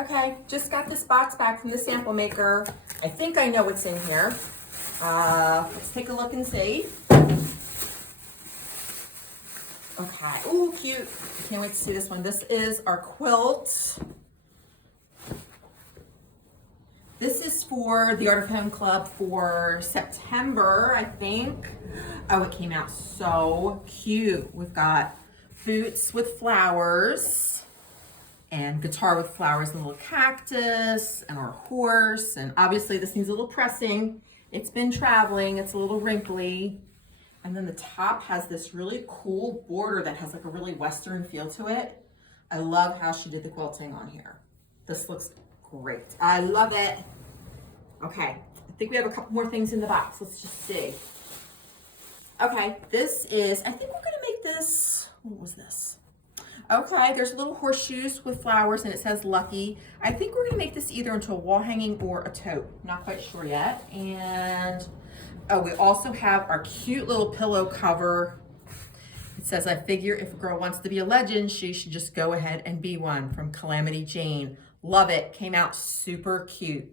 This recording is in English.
Okay, just got this box back from the sample maker. I think I know what's in here. Let's take a look and see. Okay, ooh, cute. I can't wait to see this one. This is our quilt. This is for the Art of Home Club for September, I think. Oh, it came out so cute. We've got boots with flowers and guitar with flowers and a little cactus and our horse. And obviously this needs a little pressing. It's been traveling, it's a little wrinkly. And then the top has this really cool border that has like a really Western feel to it. I love how she did the quilting on here. This looks great. I love it. Okay, I think we have a couple more things in the box. Let's just see. Okay, this is, I think we're gonna make this, what was this? Okay, there's little horseshoes with flowers and it says lucky. I think we're gonna make this either into a wall hanging or a tote. Not quite sure yet. And oh, we also have our cute little pillow cover. It says, I figure if a girl wants to be a legend, she should just go ahead and be one, from Calamity Jane. Love it, came out super cute.